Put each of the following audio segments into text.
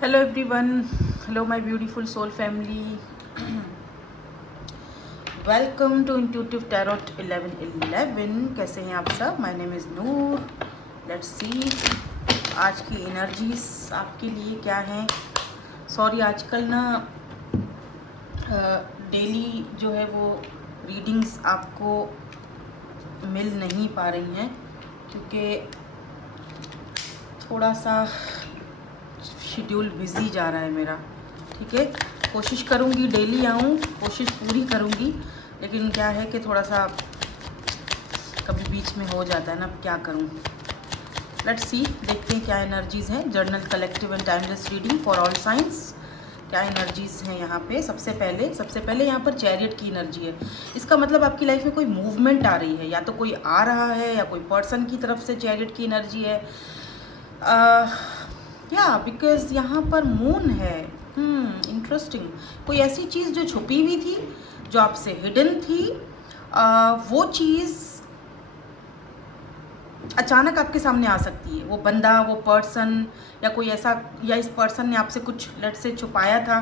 Hello everyone, hello my beautiful soul family. Welcome to Intuitive Tarot 1111. कैसे हैं आप सब? My name is Noor. Let's see आज की एनर्जीज आपके लिए क्या हैं. सॉरी आजकल ना डेली जो है वो रीडिंग्स आपको मिल नहीं पा रही हैं क्योंकि थोड़ा सा शेड्यूल बिजी जा रहा है मेरा. ठीक है, कोशिश करूँगी डेली आऊँ, कोशिश पूरी करूँगी, लेकिन क्या है कि थोड़ा सा कभी बीच में हो जाता है ना, अब क्या करूँ. लेट्स सी, देखते हैं क्या एनर्जीज़ हैं. Journal collective and timeless reading for all science. क्या एनर्जीज़ हैं यहाँ पे. सबसे पहले यहाँ पर चैरियट की एनर्जी है. इसका मतलब आपकी लाइफ में कोई मूवमेंट आ रही है, या तो कोई आ रहा है या कोई पर्सन की तरफ से चैरियट की एनर्जी है. या बिकॉज यहाँ पर मून है. इंटरेस्टिंग. कोई ऐसी चीज़ जो छुपी हुई थी, जो आपसे हिडन थी, वो चीज़ अचानक आपके सामने आ सकती है. वो बंदा, वो पर्सन, या कोई ऐसा, या इस पर्सन ने आपसे कुछ लेट से छुपाया था.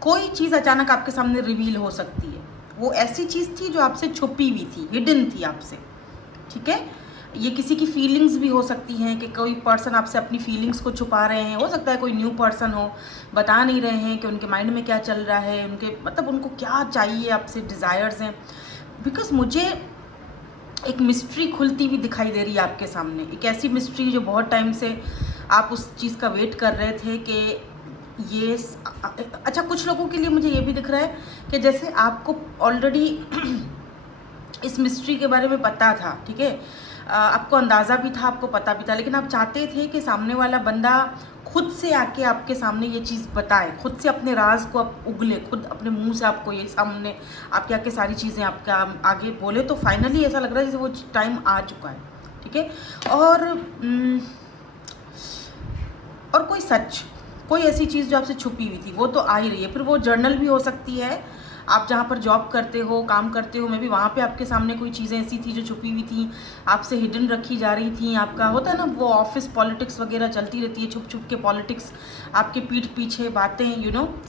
कोई चीज़ अचानक आपके सामने रिवील हो सकती है. वो ऐसी चीज़ थी जो आपसे छुपी हुई थी, हिडन थी आपसे. ठीक है, ये किसी की फीलिंग्स भी हो सकती हैं कि कोई पर्सन आपसे अपनी फीलिंग्स को छुपा रहे हैं. हो सकता है कोई न्यू पर्सन हो, बता नहीं रहे हैं कि उनके माइंड में क्या चल रहा है, उनके मतलब उनको क्या चाहिए आपसे, डिज़ायर्स हैं. बिकॉज मुझे एक मिस्ट्री खुलती हुई दिखाई दे रही है आपके सामने. एक ऐसी मिस्ट्री जो बहुत टाइम से आप उस चीज़ का वेट कर रहे थे कि ये अच्छा, कुछ लोगों के लिए मुझे ये भी दिख रहा है कि जैसे आपको ऑलरेडी इस मिस्ट्री के बारे में पता था. ठीक है, आपको अंदाज़ा भी था, आपको पता भी था, लेकिन आप चाहते थे कि सामने वाला बंदा खुद से आके आपके सामने ये चीज़ बताए, खुद से अपने राज को आप उगले, खुद अपने मुंह से आपको ये सामने आपके आके सारी चीज़ें आपके आगे बोले. तो फाइनली ऐसा लग रहा है जैसे वो टाइम आ चुका है. ठीक है, और कोई सच, कोई ऐसी चीज़ जो आपसे छुपी हुई थी वो तो आ ही रही है. फिर वो जर्नल भी हो सकती है. आप जहाँ पर जॉब करते हो, काम करते हो, मे बी वहाँ पे आपके सामने कोई चीज़ें ऐसी थी जो छुपी हुई थी, आपसे हिडन रखी जा रही थी. आपका होता है ना वो ऑफिस पॉलिटिक्स वगैरह चलती रहती है, छुप छुप के पॉलिटिक्स, आपके पीठ पीछे बातें,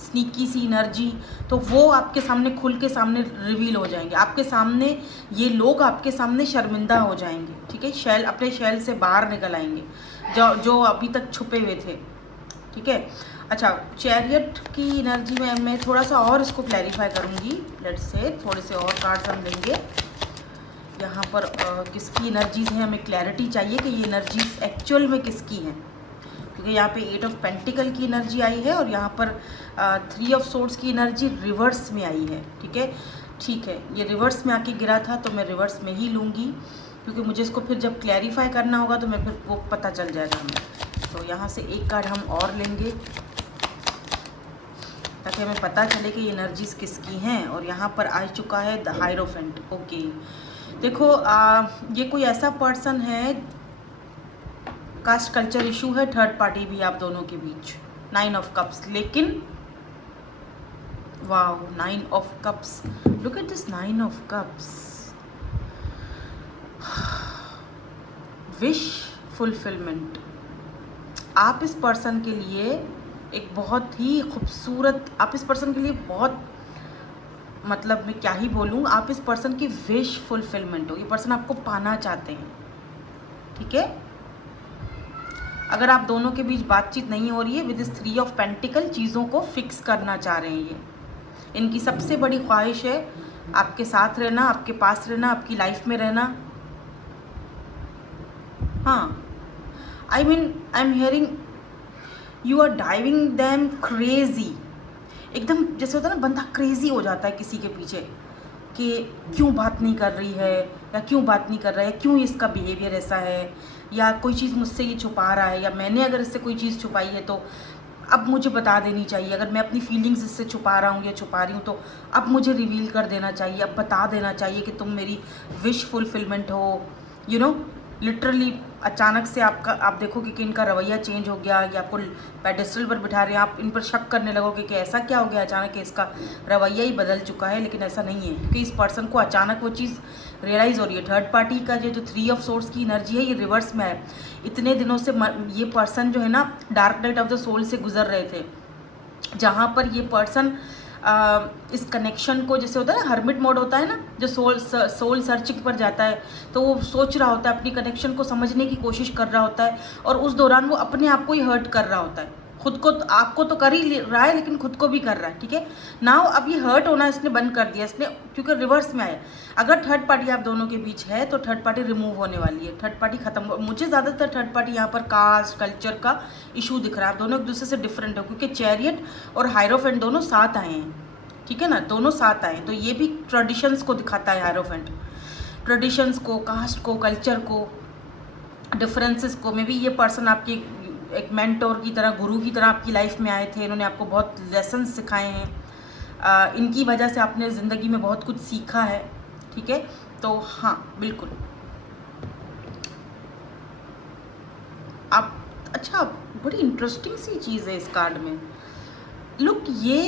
स्नीकी सी एनर्जी. तो वो आपके सामने खुल के सामने रिवील हो जाएंगे. आपके सामने ये लोग आपके सामने शर्मिंदा हो जाएंगे. ठीक है, अपने शैल से बाहर निकल आएंगे जो अभी तक छुपे हुए थे. ठीक है, अच्छा, चैरियट की एनर्जी में मैं थोड़ा सा और इसको क्लैरिफाई करूँगी. लेट्स से थोड़े से और कार्ड्स हम लेंगे. यहाँ पर किसकी एनर्जीज हैं, हमें क्लैरिटी चाहिए कि ये एनर्जीज एक्चुअल में किसकी हैं. क्योंकि यहाँ पे 8 ऑफ पेंटिकल की एनर्जी आई है और यहाँ पर 3 ऑफ सोर्ड्स की एनर्जी रिवर्स में आई है. ठीक है, ये रिवर्स में आके गिरा था तो मैं रिवर्स में ही लूँगी, क्योंकि मुझे इसको फिर जब क्लैरिफाई करना होगा तो मैं फिर वो पता चल जाएगा हमें. तो यहाँ से एक कार्ड हम और लेंगे ताकि हमें पता चले कि ये एनर्जीज किसकी हैं. और यहाँ पर आ चुका है द हायरोफेंट. ओके, देखो ये कोई ऐसा पर्सन है, कास्ट कल्चर इशू है, थर्ड पार्टी भी आप दोनों के बीच. 9 ऑफ कप्स, लेकिन wow, 9 of cups. Look at this 9 of cups. Wish fulfilment. आप इस पर्सन के लिए एक बहुत ही खूबसूरत, आप इस पर्सन के लिए बहुत, मतलब मैं क्या ही बोलूँ, आप इस पर्सन की विश फुलफिलमेंट हो. ये पर्सन आपको पाना चाहते हैं. ठीक है, अगर आप दोनों के बीच बातचीत नहीं हो रही है, विद इस 3 ऑफ पेंटिकल चीज़ों को फिक्स करना चाह रहे हैं. ये इनकी सबसे बड़ी ख्वाहिश है आपके साथ रहना, आपके पास रहना, आपकी लाइफ में रहना. हाँ, I am hearing you are driving them crazy. एकदम जैसे होता है ना, बंदा क्रेजी हो जाता है किसी के पीछे कि क्यों बात नहीं कर रही है, या क्यों बात नहीं कर रहा है, क्यों इसका बिहेवियर ऐसा है, या कोई चीज़ मुझसे ये छुपा रहा है, या मैंने अगर इससे कोई चीज़ छुपाई है तो अब मुझे बता देनी चाहिए. अगर मैं अपनी फीलिंग्स इससे छुपा रहा हूँ या छुपा रही हूँ तो अब मुझे रिवील कर देना चाहिए, अब बता देना चाहिए कि तुम मेरी विश फुलफिलमेंट हो. लिटरली अचानक से आप देखोगे कि इनका रवैया चेंज हो गया, या आपको पेडेस्टल पर बिठा रहे हैं, आप इन पर शक करने लगोगे कि ऐसा क्या हो गया अचानक कि इसका रवैया ही बदल चुका है। लेकिन ऐसा नहीं है, क्योंकि इस पर्सन को अचानक वो चीज़ रियलाइज़ हो रही है। थर्ड पार्टी का जो 3 ऑफ सोर्स की एनर्जी है, ये रिवर्स में है। इतने दिनों से ये पर्सन जो है ना, dark night of the soul से गुजर रहे थे, जहाँ पर ये पर्सन इस कनेक्शन को, जैसे होता है ना हर्मिट मोड होता है ना, जो सोल सर्चिंग पर जाता है, तो वो सोच रहा होता है, अपनी कनेक्शन को समझने की कोशिश कर रहा होता है, और उस दौरान वो अपने आप को ही हर्ट कर रहा होता है। खुद को आपको तो कर ही रहा है, लेकिन खुद को भी कर रहा है। ठीक है, नाउ अब ये हर्ट होना इसने बंद कर दिया इसने, क्योंकि रिवर्स में आया। अगर थर्ड पार्टी आप दोनों के बीच है तो थर्ड पार्टी रिमूव होने वाली है, थर्ड पार्टी खत्म। मुझे ज़्यादातर थर्ड पार्टी यहाँ पर कास्ट कल्चर का इशू दिख रहा है। आप दोनों एक दूसरे से डिफरेंट हो, क्योंकि चैरियट और हायरोफेंट दोनों साथ आए हैं। ठीक है ना, दोनों साथ आए, तो ये भी ट्रेडिशंस को दिखाता है। हायरोफेंट ट्रेडिशंस को, कास्ट को, कल्चर को, डिफरेंसेस को। मे बी ये पर्सन आपकी एक मेंटोर की तरह, गुरु की तरह आपकी लाइफ में आए थे। इन्होंने आपको बहुत लेसन सिखाए हैं, इनकी वजह से आपने ज़िंदगी में बहुत कुछ सीखा है। ठीक है, तो हाँ बिल्कुल आप, अच्छा बड़ी इंटरेस्टिंग सी चीज़ है इस कार्ड में। लुक, ये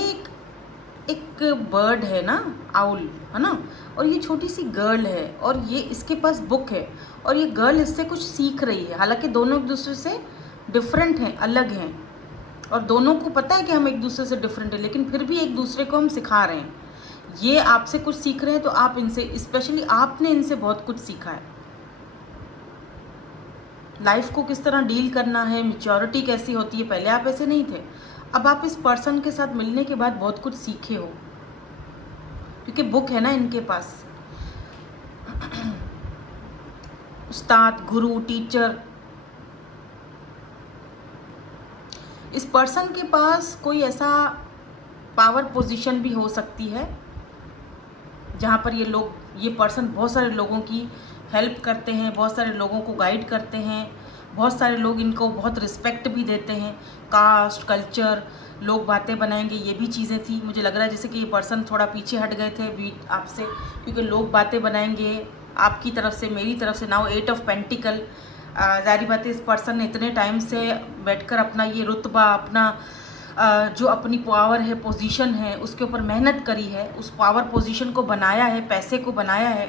एक बर्ड है ना, आउल है ना, और ये छोटी सी गर्ल है, और ये इसके पास बुक है, और ये गर्ल इससे कुछ सीख रही है। हालांकि दोनों एक दूसरे से डिफरेंट हैं, अलग हैं, और दोनों को पता है कि हम एक दूसरे से डिफरेंट हैं, लेकिन फिर भी एक दूसरे को हम सिखा रहे हैं। ये आपसे कुछ सीख रहे हैं, तो आप इनसे, स्पेशली आपने इनसे बहुत कुछ सीखा है। लाइफ को किस तरह डील करना है, मैच्योरिटी कैसी होती है। पहले आप ऐसे नहीं थे, अब आप इस पर्सन के साथ मिलने के बाद बहुत कुछ सीखे हो, क्योंकि बुक है ना इनके पास। उस्ताद, गुरु, टीचर। इस पर्सन के पास कोई ऐसा पावर पोजीशन भी हो सकती है जहाँ पर ये पर्सन बहुत सारे लोगों की हेल्प करते हैं, बहुत सारे लोगों को गाइड करते हैं, बहुत सारे लोग इनको बहुत रिस्पेक्ट भी देते हैं। कास्ट, कल्चर, लोग बातें बनाएंगे, ये भी चीज़ें थी। मुझे लग रहा है जैसे कि ये पर्सन थोड़ा पीछे हट गए थे आपसे, क्योंकि लोग बातें बनाएंगे आपकी तरफ से, मेरी तरफ से। नाउ 8 ऑफ पेंटिकल, ज़ाहिर बात है इस पर्सन ने इतने टाइम से बैठकर अपना ये रुतबा, अपना जो अपनी पावर है, पोजीशन है, उसके ऊपर मेहनत करी है, उस पावर पोजीशन को बनाया है, पैसे को बनाया है,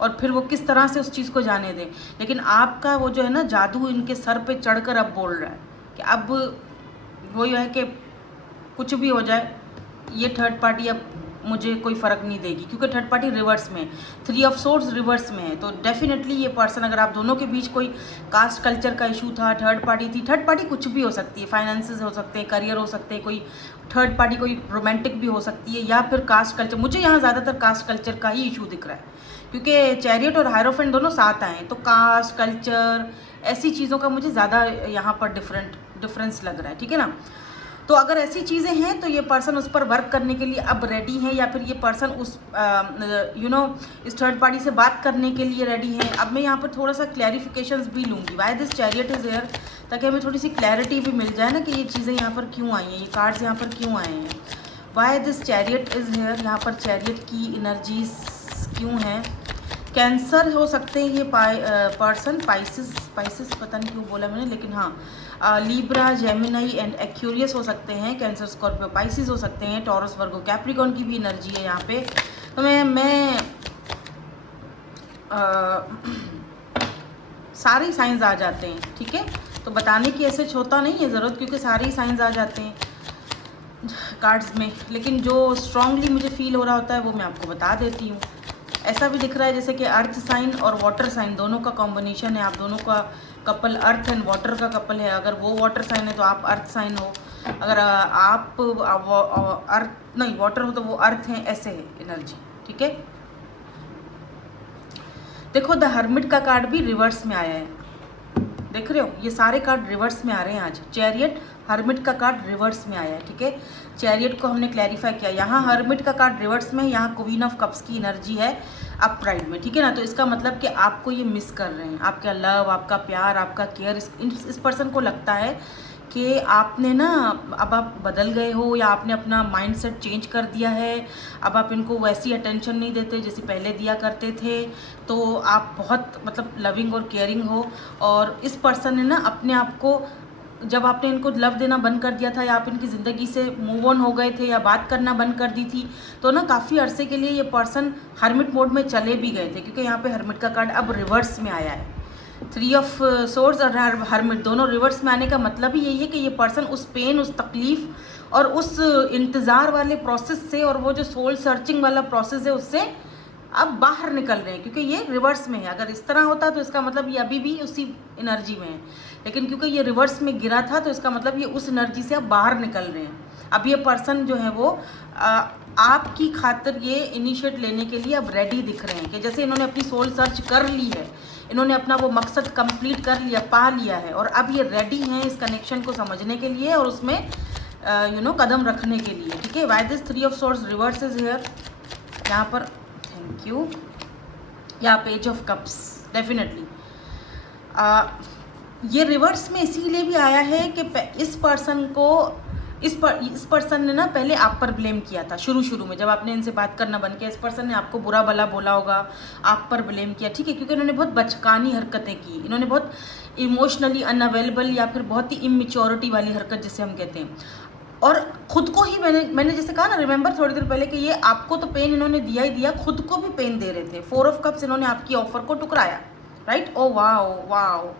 और फिर वो किस तरह से उस चीज़ को जाने दें। लेकिन आपका वो जो है ना जादू इनके सर पे चढ़कर अब बोल रहा है कि अब वो ये है कि कुछ भी हो जाए, ये थर्ड पार्टी अब मुझे कोई फ़र्क नहीं देगी, क्योंकि थर्ड पार्टी रिवर्स में, 3 ऑफ सोर्ड्स रिवर्स में है। तो डेफिनेटली ये पर्सन, अगर आप दोनों के बीच कोई कास्ट कल्चर का इशू था, थर्ड पार्टी थी, थर्ड पार्टी कुछ भी हो सकती है, फाइनेंसेस हो सकते हैं, करियर हो सकते हैं, कोई थर्ड पार्टी कोई रोमांटिक भी हो सकती है, या फिर कास्ट कल्चर। मुझे यहाँ ज़्यादातर कास्ट कल्चर का ही इशू दिख रहा है, क्योंकि चैरियट और हायरोफेंट दोनों साथ आए हैं, तो कास्ट कल्चर ऐसी चीज़ों का मुझे ज़्यादा यहाँ पर डिफरेंस लग रहा है। ठीक है ना, तो अगर ऐसी चीज़ें हैं तो ये पर्सन उस पर वर्क करने के लिए अब रेडी है, या फिर ये पर्सन उस इस थर्ड पार्टी से बात करने के लिए रेडी है। अब मैं यहाँ पर थोड़ा सा क्लैरिफिकेशंस भी लूँगी, why this chariot is here, ताकि हमें थोड़ी सी क्लैरिटी भी मिल जाए ना कि ये चीज़ें यहाँ पर क्यों आई हैं, ये कार्ड्स यहाँ पर क्यों आए हैं। Why this chariot is here, यहाँ पर चैरियट की एनर्जीज क्यों हैं। कैंसर हो सकते हैं ये पर्सन, स्पाइसिस पता नहीं क्यों बोला मैंने, लेकिन हाँ लीब्रा, जेमिनाई एंड एक्यूरियस हो सकते हैं। कैंसर, स्कॉर्पियो, पाइसिस हो सकते हैं। टॉरस, वर्गो, कैप्रिकॉन की भी एनर्जी है यहाँ पे। तो मैं सारे साइंस आ जाते हैं। ठीक है, तो बताने की ऐसे होता नहीं है ज़रूरत, क्योंकि सारे ही साइंस आ जाते हैं कार्ड्स में, लेकिन जो स्ट्रांगली मुझे फील हो रहा होता है वो मैं आपको बता देती हूँ। ऐसा भी दिख रहा है जैसे कि अर्थ साइन और वाटर साइन दोनों का कॉम्बिनेशन है, आप दोनों का कपल अर्थ एंड वाटर का कपल है। अगर वो वाटर साइन है तो आप अर्थ साइन हो, अगर आप अर्थ नहीं वाटर हो तो वो अर्थ हैं, ऐसे है एनर्जी। ठीक है, देखो द हर्मिट का कार्ड भी रिवर्स में आया है, देख रहे हो, ये सारे कार्ड रिवर्स में आ रहे हैं आज। चैरियट, हर्मिट का कार्ड रिवर्स में आया है। ठीक है, चैरियट को हमने क्लैरिफाई किया, यहाँ हर्मिट का कार्ड रिवर्स में, यहाँ क्वीन ऑफ कप्स की एनर्जी है अपराइट में। ठीक है ना, तो इसका मतलब कि आपको ये मिस कर रहे हैं, आपका लव, आपका प्यार, आपका केयर। इस पर्सन को लगता है कि आपने ना, अब आप बदल गए हो या आपने अपना माइंडसेट चेंज कर दिया है, अब आप इनको वैसी अटेंशन नहीं देते जैसे पहले दिया करते थे, तो आप बहुत मतलब लविंग और केयरिंग हो। और इस पर्सन ने ना अपने आप को, जब आपने इनको लव देना बंद कर दिया था या आप इनकी ज़िंदगी से मूव ऑन हो गए थे या बात करना बंद कर दी थी, तो ना काफ़ी अरसे के लिए ये पर्सन हर्मिट मोड में चले भी गए थे, क्योंकि यहाँ पे हर्मिट का कार्ड अब रिवर्स में आया है। 3 ऑफ सोर्ड्स और हर्मिट दोनों रिवर्स में आने का मतलब ही यही है कि ये पर्सन उस पेन, उस तकलीफ़ और उस इंतज़ार वाले प्रोसेस से और वो जो सोल सर्चिंग वाला प्रोसेस है उससे अब बाहर निकल रहे हैं, क्योंकि ये रिवर्स में है। अगर इस तरह होता तो इसका मतलब ये अभी भी उसी एनर्जी में है, लेकिन क्योंकि ये रिवर्स में गिरा था तो इसका मतलब ये उस एनर्जी से अब बाहर निकल रहे हैं। अब ये पर्सन जो है वो आपकी खातिर ये इनिशिएट लेने के लिए अब रेडी दिख रहे हैं, कि जैसे इन्होंने अपनी सोल सर्च कर ली है, इन्होंने अपना वो मकसद कंप्लीट कर लिया, पा लिया है, और अब ये रेडी हैं इस कनेक्शन को समझने के लिए और उसमें कदम रखने के लिए। ठीक है, why this 3 of swords reverse is here, यहाँ पर थैंक यू, या पेज ऑफ कप्स। डेफिनेटली ये रिवर्स में इसीलिए भी आया है कि इस पर्सन को इस पर्सन ने ना पहले आप पर ब्लेम किया था शुरू में, जब आपने इनसे बात करना बंद किया, इस पर्सन ने आपको बुरा भला बोला होगा, आप पर ब्लेम किया। ठीक है, क्योंकि इन्होंने बहुत बचकानी हरकतें की, इन्होंने बहुत इमोशनली अनअवेलेबल या फिर बहुत ही इमेच्योरिटी वाली हरकत जिसे हम कहते हैं, और खुद को ही मैंने जैसे कहा ना, रिमेंबर थोड़ी देर पहले कि ये आपको तो पेन इन्होंने दिया ही दिया, खुद को भी पेन दे रहे थे। 4 ऑफ कप्स इन्होंने आपकी ऑफर को टुकराया, right. Oh wow,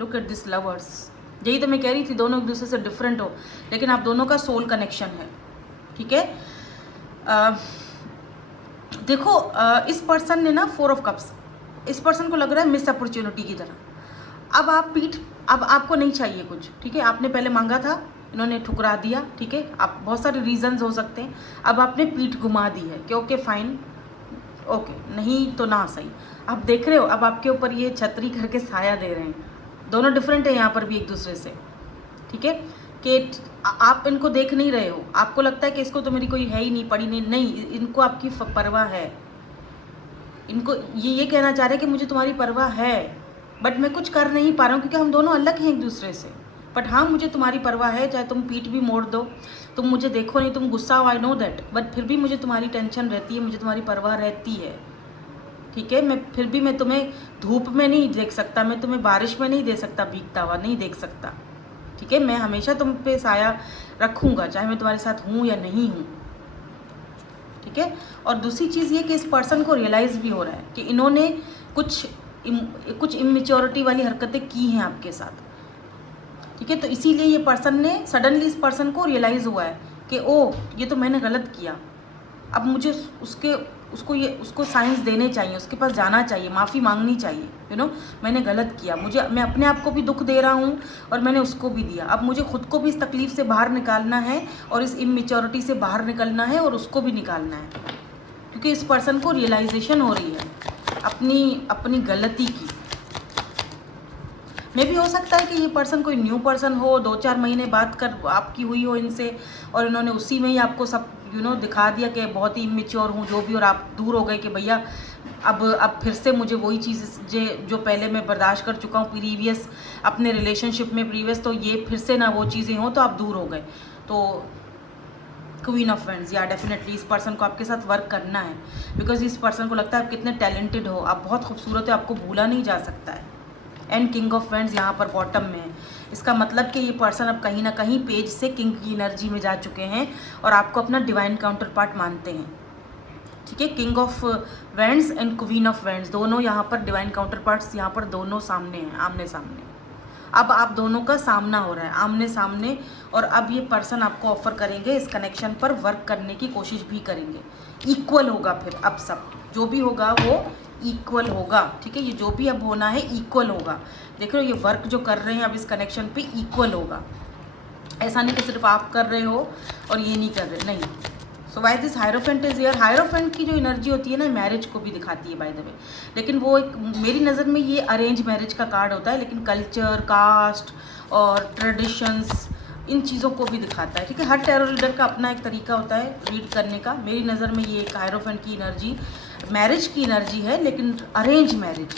look at this lovers. यही तो मैं कह रही थी, दोनों एक दूसरे से डिफरेंट हो, लेकिन आप दोनों का सोल कनेक्शन है। ठीक है, देखो इस पर्सन ने ना 4 ऑफ कप्स, इस पर्सन को लग रहा है मिस अपॉर्चुनिटी की तरह। अब आपको नहीं चाहिए कुछ, ठीक है, आपने पहले मांगा था, इन्होंने ठुकरा दिया। ठीक है, आप बहुत सारे रीजंस हो सकते हैं, अब आपने पीठ घुमा दी है कि ओके फाइन, ओके नहीं तो ना सही। आप देख रहे हो, अब आपके ऊपर ये छतरी करके साया दे रहे हैं। दोनों डिफरेंट है यहाँ पर भी एक दूसरे से। ठीक है, कि आप इनको देख नहीं रहे हो, आपको लगता है कि इसको तो मेरी कोई है ही नहीं, पड़ी नहीं, इनको आपकी परवाह है। इनको ये कहना चाह रहे हैं कि मुझे तुम्हारी परवाह है, बट मैं कुछ कर नहीं पा रहा हूँ क्योंकि हम दोनों अलग हैं एक दूसरे से। बट हाँ, मुझे तुम्हारी परवाह है, चाहे तुम पीठ भी मोड़ दो, तुम मुझे देखो नहीं, तुम गुस्सा हो, आई नो दैट, बट फिर भी मुझे तुम्हारी टेंशन रहती है, मुझे तुम्हारी परवाह रहती है। ठीक है, मैं तुम्हें धूप में नहीं देख सकता, मैं तुम्हें बारिश में नहीं दे सकता, भीगता हुआ नहीं देख सकता। ठीक है, मैं हमेशा तुम पे साया रखूंगा, चाहे मैं तुम्हारे साथ हूँ या नहीं हूँ। ठीक है, और दूसरी चीज़ ये कि इस पर्सन को रियलाइज़ भी हो रहा है कि इन्होंने कुछ इमेच्योरिटी वाली हरकतें की हैं आपके साथ। ठीक है, तो इसीलिए ये पर्सन ने सडनली, इस पर्सन को रियलाइज़ हुआ है कि ओ ये तो मैंने गलत किया, अब मुझे उसको साइंस देने चाहिए, उसके पास जाना चाहिए, माफ़ी मांगनी चाहिए। मैंने गलत किया, मैं अपने आप को भी दुख दे रहा हूँ और मैंने उसको भी दिया। अब मुझे खुद को भी इस तकलीफ़ से बाहर निकालना है और इस इमेच्योरिटी से बाहर निकलना है और उसको भी निकालना है, क्योंकि इस पर्सन को रियलाइजेशन हो रही है अपनी गलती की। मे भी हो सकता है कि ये पर्सन कोई न्यू पर्सन हो, 2-4 महीने बात कर आपकी हुई हो इनसे, और इन्होंने उसी में ही आपको सब दिखा दिया कि बहुत ही इमेच्योर हूँ जो भी, और आप दूर हो गए कि भैया अब फिर से मुझे वही चीज़ जो पहले मैं बर्दाश्त कर चुका हूँ प्रीवियस अपने रिलेशनशिप में प्रीवियस, तो ये फिर से ना वो चीज़ें हों, तो आप दूर हो गए। तो क्वीन ऑफ वैंड्स, या डेफिनेटली इस पर्सन को आपके साथ वर्क करना है, बिकॉज इस पर्सन को लगता है आप कितने टैलेंटेड हो, आप बहुत खूबसूरत हो, आपको भूला नहीं जा सकता है। एंड किंग ऑफ वैंड्स यहाँ पर बॉटम में है, इसका मतलब कि ये पर्सन अब कहीं ना कहीं पेज से किंग की एनर्जी में जा चुके हैं और आपको अपना डिवाइन काउंटर पार्ट मानते हैं। ठीक है, king of wands and queen of wands दोनों यहाँ पर डिवाइन काउंटर पार्ट्स यहाँ पर दोनों सामने हैं, आमने सामने। अब आप दोनों का सामना हो रहा है आमने सामने, और अब ये पर्सन आपको ऑफर करेंगे, इस कनेक्शन पर वर्क करने की कोशिश भी करेंगे। इक्वल होगा, फिर अब सब जो भी होगा वो इक्वल होगा। ठीक है, ये जो भी अब होना है इक्वल होगा। देख रहे हो, ये वर्क जो कर रहे हैं अब इस कनेक्शन पे इक्वल होगा। ऐसा नहीं कि सिर्फ आप कर रहे हो और ये नहीं कर रहे, नहीं। So why this hierophant is here. Hierophant की जो एनर्जी होती है ना, मैरिज को भी दिखाती है बाय द वे, लेकिन वो एक मेरी नज़र में ये अरेंज मैरिज का कार्ड होता है, लेकिन कल्चर, कास्ट और ट्रेडिशंस, इन चीज़ों को भी दिखाता है। ठीक है, हर टैरो रीडर का अपना एक तरीका होता है रीड करने का। मेरी नज़र में ये एक हायरोफेंट की एनर्जी मैरिज की एनर्जी है, लेकिन अरेंज मैरिज,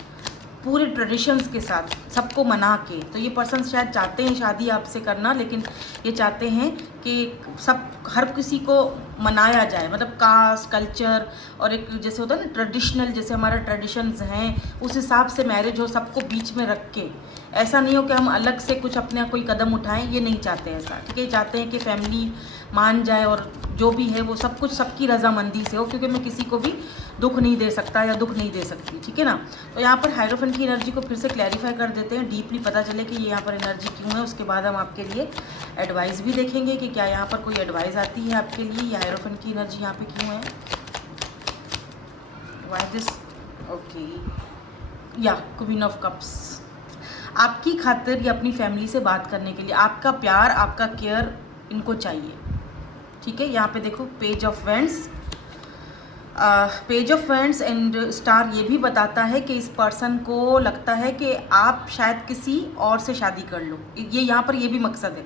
पूरे ट्रेडिशंस के साथ सबको मना के। तो ये पर्सन शायद चाहते हैं शादी आपसे करना, लेकिन ये चाहते हैं कि सब हर किसी को मनाया जाए, मतलब कास्ट कल्चर और एक जैसे होता है ना ट्रेडिशनल, जैसे हमारा ट्रेडिशंस हैं उस हिसाब से मैरिज हो, सबको बीच में रख के। ऐसा नहीं हो कि हम अलग से कुछ अपने कोई कदम उठाएं, ये नहीं चाहते ऐसा, ठीक है। चाहते हैं कि फैमिली मान जाए और जो भी है वो सब कुछ सबकी रजामंदी से हो, क्योंकि मैं किसी को भी दुख नहीं दे सकता या दुख नहीं दे सकती, ठीक है ना। तो यहाँ पर हायरोफेंट की एनर्जी को फिर से क्लैरिफाई कर देते हैं, डीपली पता चले कि ये यहाँ पर एनर्जी क्यों है। उसके बाद हम आपके लिए एडवाइस भी देखेंगे कि क्या यहाँ पर कोई एडवाइस आती है आपके लिए, ये हायरोफेंट की एनर्जी यहाँ पे क्यों है, व्हाई दिस। ओके, या क्वीन ऑफ कप्स आपकी खातिर या अपनी फैमिली से बात करने के लिए, आपका प्यार आपका केयर इनको चाहिए, ठीक है। यहाँ पे देखो page of vends, page of vends and star ये भी बताता है कि इस पर्सन को लगता है कि आप शायद किसी और से शादी कर लो, ये यहाँ पर ये भी मकसद है,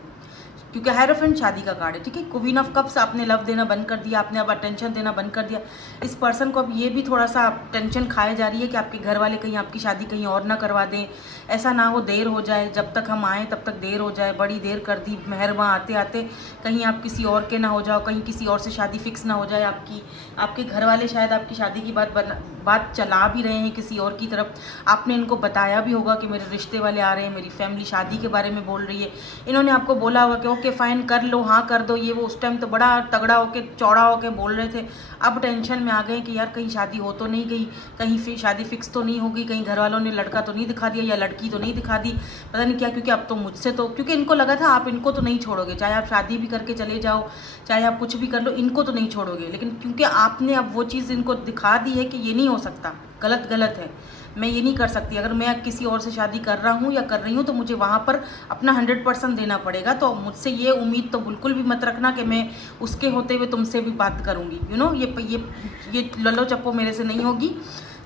क्योंकि हायरोफेंट शादी का कार्ड है, ठीक है। क्वीन ऑफ कप्स आपने लव देना बंद कर दिया, आपने अब अटेंशन देना बंद कर दिया। इस पर्सन को अब ये भी थोड़ा सा टेंशन खाए जा रही है कि आपके घर वाले कहीं आपकी शादी कहीं और ना करवा दें, ऐसा ना हो देर हो जाए, जब तक हम आएँ तब तक देर हो जाए, बड़ी देर कर दी मेहर वहाँ आते आते, कहीं आप किसी और के ना हो जाओ, कहीं किसी और से शादी फिक्स ना हो जाए आपकी। आपके घर वाले शायद आपकी शादी की बात चला भी रहे हैं किसी और की तरफ, आपने इनको बताया भी होगा कि मेरे रिश्ते वाले आ रहे हैं, मेरी फैमिली शादी के बारे में बोल रही है, इन्होंने आपको बोला होगा कि ओके फाइन कर लो, हाँ कर दो, ये वो। उस टाइम तो बड़ा तगड़ा होके चौड़ा होके बोल रहे थे, अब टेंशन में आ गए कि यार कहीं शादी हो तो नहीं गई, कहीं फिर शादी फिक्स तो नहीं होगी, कहीं घर वालों ने लड़का तो नहीं दिखा दिया या लड़की तो नहीं दिखा दी, पता नहीं क्या, क्योंकि अब तो मुझसे तो, क्योंकि इनको लगा था आप इनको तो नहीं छोड़ोगे, चाहे आप शादी भी करके चले जाओ, चाहे आप कुछ भी कर लो, इनको तो नहीं छोड़ोगे। लेकिन क्योंकि आपने अब वो चीज़ इनको दिखा दी है कि ये नहीं हो सकता, गलत गलत है, मैं ये नहीं कर सकती, अगर मैं किसी और से शादी कर रहा हूँ या कर रही हूँ तो मुझे वहाँ पर अपना 100% देना पड़ेगा। तो मुझसे ये उम्मीद तो बिल्कुल भी मत रखना कि मैं उसके होते हुए तुमसे भी बात करूँगी, यू नो, ये लल्लो चप्पो मेरे से नहीं होगी।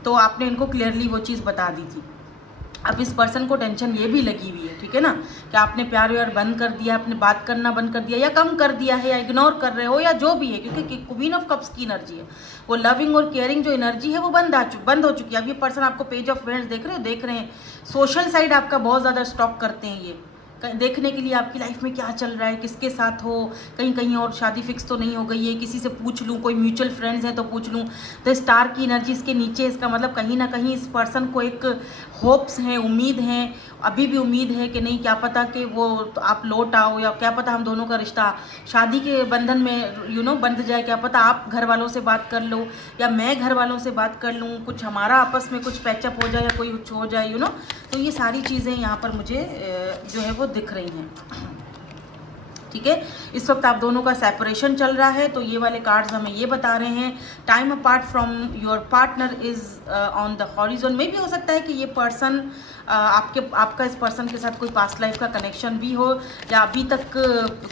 तो आपने इनको क्लियरली वो चीज़ बता दी थी। अब इस पर्सन को टेंशन ये भी लगी हुई है, ठीक है ना, कि आपने प्यार व्यार बंद कर दिया, आपने बात करना बंद कर दिया या कम कर दिया है या इग्नोर कर रहे हो या जो भी है, क्योंकि क्वीन ऑफ कप्स की एनर्जी है, वो लविंग और केयरिंग जो एनर्जी है वो बंद हो चुकी है। अब ये पर्सन आपको पेज ऑफ वेंड्स देख रहे हैं, सोशल साइड आपका बहुत ज़्यादा स्टॉक करते हैं, ये देखने के लिए आपकी लाइफ में क्या चल रहा है, किसके साथ हो, कहीं कहीं और शादी फिक्स तो नहीं हो गई है, किसी से पूछ लूँ, कोई म्यूचुअल फ्रेंड्स हैं तो पूछ लूँ। तो स्टार की एनर्जी इसके नीचे, इसका मतलब कहीं ना कहीं इस पर्सन को एक होप्स हैं, उम्मीद हैं, अभी भी उम्मीद है कि नहीं क्या पता कि वो तो आप लौट आओ, या क्या पता हम दोनों का रिश्ता शादी के बंधन में बंध जाए, क्या पता आप घर वालों से बात कर लो या मैं घर वालों से बात कर लूँ, कुछ हमारा आपस में कुछ पैचअप हो जाए या कोई कुछ हो जाए, तो ये सारी चीज़ें यहाँ पर मुझे जो है वो दिख रही हैं, ठीक है। इस वक्त आप दोनों का सेपरेशन चल रहा है, तो ये वाले कार्ड्स हमें ये बता रहे हैं time apart from your partner is on the horizon. में भी हो सकता है कि ये पर्सन आपका इस पर्सन के साथ कोई पास्ट लाइफ का कनेक्शन भी हो, या अभी तक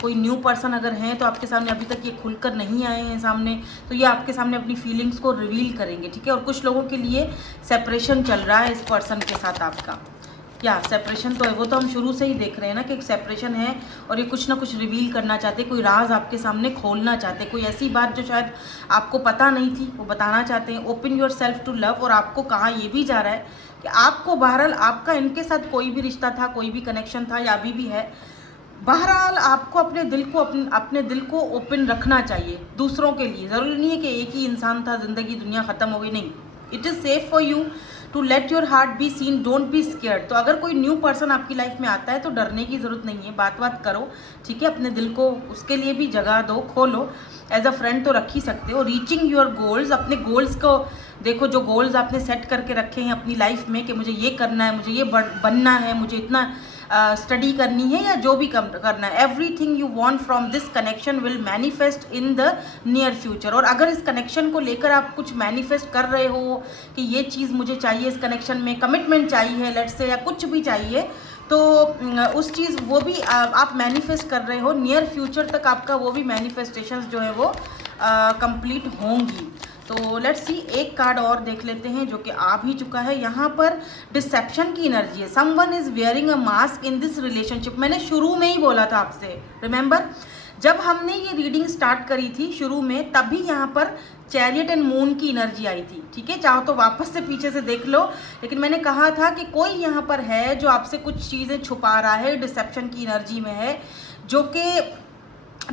कोई न्यू पर्सन अगर हैं तो आपके सामने अभी तक ये खुलकर नहीं आए हैं सामने, तो ये आपके सामने अपनी फीलिंग्स को रिवील करेंगे, ठीक है। और कुछ लोगों के लिए सेपरेशन चल रहा है इस पर्सन के साथ आपका, क्या सेपरेशन तो है, वो तो हम शुरू से ही देख रहे हैं ना कि एक सेपरेशन है और ये कुछ ना कुछ रिवील करना चाहते, कोई राज आपके सामने खोलना चाहते, कोई ऐसी बात जो शायद आपको पता नहीं थी वो बताना चाहते हैं। Open yourself to love, और आपको कहा ये भी जा रहा है कि आपको बहरहाल आपका इनके साथ कोई भी रिश्ता था, कोई भी कनेक्शन था या अभी भी है, बहरहाल आपको अपने दिल को ओपन रखना चाहिए दूसरों के लिए। ज़रूरी नहीं है कि एक ही इंसान था, ज़िंदगी दुनिया ख़त्म हो गई, नहीं। It is safe for you to let your heart be seen, don't be scared. तो अगर कोई न्यू पर्सन आपकी लाइफ में आता है तो डरने की ज़रूरत नहीं है, बात करो, ठीक है। अपने दिल को उसके लिए भी जगह दो, खोलो, एज अ फ्रेंड तो रख ही सकते हो। रीचिंग योर गोल्स, अपने गोल्स को देखो, जो गोल्स आपने सेट करके रखे हैं अपनी लाइफ में कि मुझे ये करना है, मुझे ये बनना है, मुझे इतना स्टडी करनी है या जो भी करना है, everything you want from this connection will manifest in the near future. और अगर इस कनेक्शन को लेकर आप कुछ मैनिफेस्ट कर रहे हो कि ये चीज़ मुझे चाहिए, इस कनेक्शन में कमिटमेंट चाहिए लेट्स से, या कुछ भी चाहिए, तो उस चीज़ वो भी आप मैनिफेस्ट कर रहे हो, नियर फ्यूचर तक आपका वो भी मैनिफेस्टेशंस जो है वो कंप्लीट होंगी। तो लेट्स सी, एक कार्ड और देख लेते हैं जो कि आ भी चुका है। यहाँ पर डिसेप्शन की एनर्जी है, someone is wearing a mask in this relationship. मैंने शुरू में ही बोला था आपसे, रिमेंबर जब हमने ये रीडिंग स्टार्ट करी थी शुरू में, तभी यहाँ पर चैरियट एंड मून की एनर्जी आई थी, ठीक है। चाहो तो वापस से पीछे से देख लो, लेकिन मैंने कहा था कि कोई यहाँ पर है जो आपसे कुछ चीज़ें छुपा रहा है, डिसेप्शन की एनर्जी में है, जो कि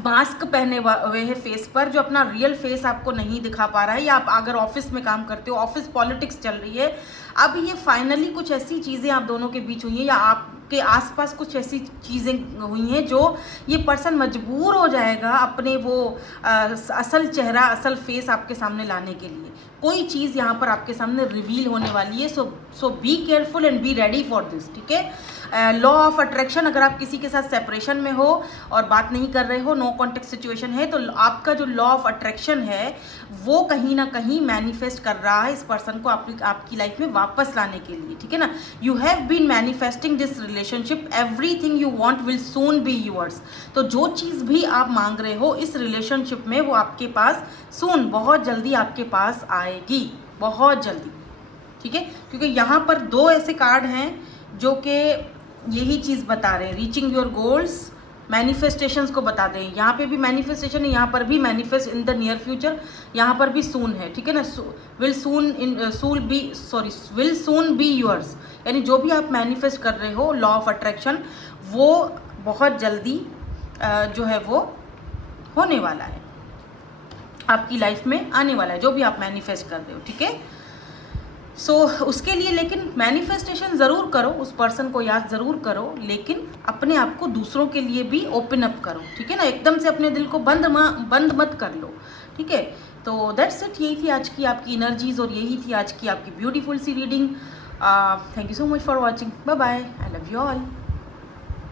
मास्क पहने हुए है फेस पर, जो अपना रियल फेस आपको नहीं दिखा पा रहा है। या आप अगर ऑफिस में काम करते हो, ऑफिस पॉलिटिक्स चल रही है, अब ये फाइनली कुछ ऐसी चीज़ें आप दोनों के बीच हुई हैं या आपके आसपास कुछ ऐसी चीज़ें हुई हैं जो ये पर्सन मजबूर हो जाएगा अपने वो असल चेहरा, असल फेस आपके सामने लाने के लिए। कोई चीज़ यहाँ पर आपके सामने रिवील होने वाली है। So be careful and be ready for this, ठीक है। लॉ ऑफ अट्रैक्शन, अगर आप किसी के साथ सेपरेशन में हो और बात नहीं कर रहे हो, नो कॉन्टेक्ट सिचुएशन है, तो आपका जो लॉ ऑफ अट्रैक्शन है वो कहीं ना कहीं मैनिफेस्ट कर रहा है इस पर्सन को आपकी लाइफ में वापस लाने के लिए, ठीक है ना। You have been manifesting this relationship, everything you want will soon be yours. तो जो चीज़ भी आप मांग रहे हो इस रिलेशनशिप में, वो आपके पास सून, बहुत जल्दी आपके पास आएगी, बहुत जल्दी, ठीक है। क्योंकि यहाँ पर दो ऐसे कार्ड हैं जो कि यही चीज़ बता रहे हैं, रीचिंग योर गोल्स, मैनिफेस्टेशंस को बता दें। यहाँ पे भी मैनिफेस्टेशन है, यहाँ पर भी manifest in the near future, यहाँ पर भी सून है, ठीक है ना। विल सून बी योर्स, यानी जो भी आप मैनिफेस्ट कर रहे हो, लॉ ऑफ अट्रैक्शन, वो बहुत जल्दी जो है वो होने वाला है, आपकी लाइफ में आने वाला है, जो भी आप मैनिफेस्ट कर रहे हो, ठीक है। सो उसके लिए लेकिन मैनिफेस्टेशन ज़रूर करो, उस पर्सन को याद ज़रूर करो, लेकिन अपने आप को दूसरों के लिए भी ओपन अप करो, ठीक है ना। एकदम से अपने दिल को बंद मत कर लो, ठीक है। तो दैट्स इट, यही थी आज की आपकी एनर्जीज और यही थी आज की आपकी ब्यूटीफुल सी reading. Thank you so much for watching, bye bye, I love you all.